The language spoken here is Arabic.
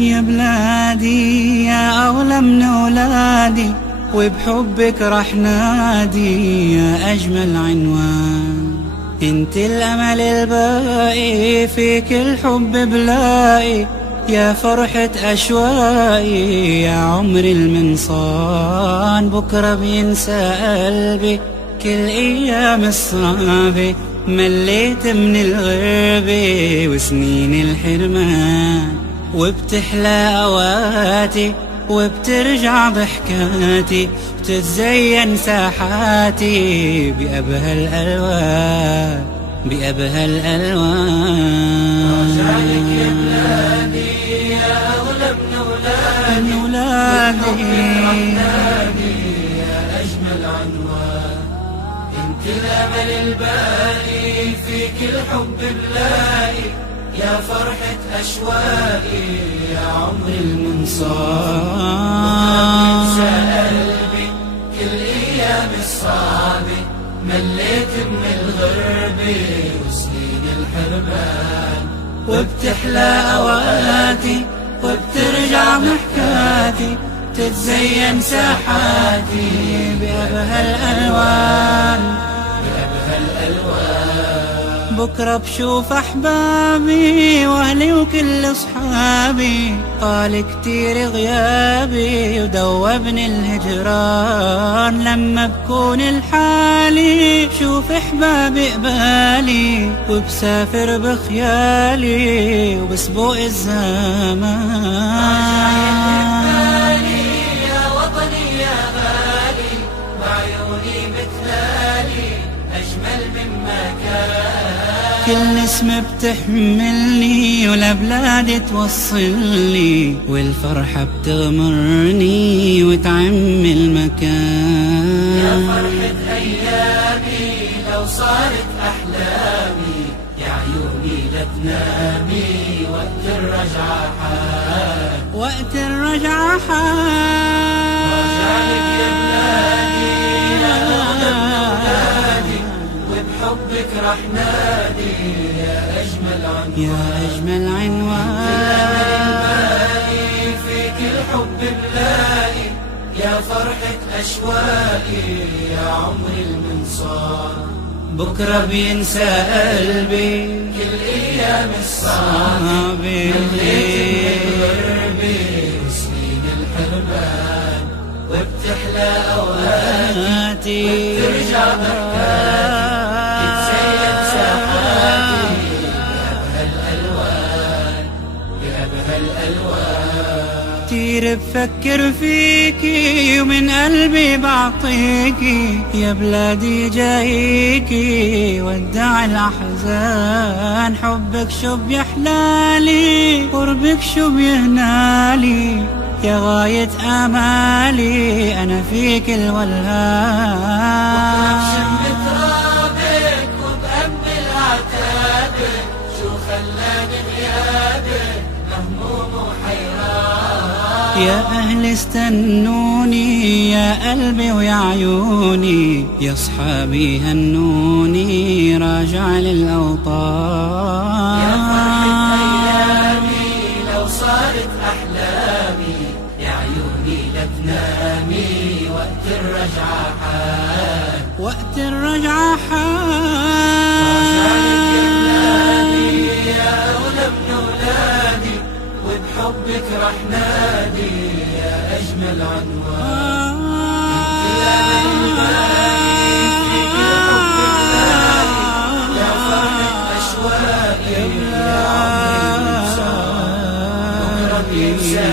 يا بلادي يا أغلى من أولادي، وبحبك رح نادي يا أجمل عنوان. انت الأمل الباقي، فيك الحب بلاقي، يا فرحة أشواقي يا عمر المنصان. بكرة بينسى قلبي كل أيام الصعبة، مليت من الغربة وسنين الحرمان، وبتحلى أوقاتي وبترجع ضحكاتي، وتتزين ساحاتي بأبهى الألوان، بأبهى الألوان. رجعلك يا بلادي يا أغلى من أولادي، يا أجمل عنوان. انت الأمل الباقي، فيك الحب بلاقي، يا فرحة أشواقي يا عمر المنصان. بكرة قلبي كل أيام الصعبة، مليت من الغربة وسنين الحرمان، وبتحلى أوقاتي وبترجع ضحكاتي، تتزين ساحاتي بأبهى الألوان، بأبهى الألوان. بكرة بشوف أحبابي وأهلي وكل أصحابي، قال كتير غيابي ودوبني الهجران. لما بكون الحالي شوف أحبابي قبالي، وبسافر بخيالي وبسبوق الزمان. يا وطني يا غالي، بعيوني مثلالي أجمل مما كان. كل نسمة بتحملني ولبلادي توصلني، والفرحة بتغمرني وتعم المكان. يا فرحة أيامي لو صارت أحلامي، يا عيوني لا تنامي وقت الرجعة حان، وقت الرجعة رجعلك يا بلادي يا أغلى من أولادي، وبحبك رح نادي يا أجمل عنوان. يا أجمل عنوان، فيك الحب بلاقي، يا فرحة أشواقي يا عمر المنصان. بكرة بينسى قلبي كل أيام الصعبة، صعبة، وسنين الحرمان، وبتحلى أوقاتي وترجع ضحكاتي، تتزين ساحاتي بأبهى الألوان، بأبهى الألوان. كتير بفكر فيكي ومن قلبي بعطيكي، يا بلادي جايكي ودع الأحزان. حبك شو بيحلالي، قربك شو بيهنالي، يا غاية آمالي أنا فيك الولهان. بشم ترابك وبأمل عتابك، شو خلاني غيابك مهموم وحيران. يا أهل استنوني يا قلبي ويا عيوني، يا صحابي هنوني راجع للأوطان. يا فرحة أيامي لو صارت أحلامي، يا عيوني لا تنامي وقت الرجعة حان، وقت الرجعة رجعلك يا بلادي حان. يا أغلى من أولادي، وبحبك رح نادي يا أجمل عنوان. فيك الحب بلاقي، يا فرحة أشواقي يا عمر المنصان. بكرة بينسى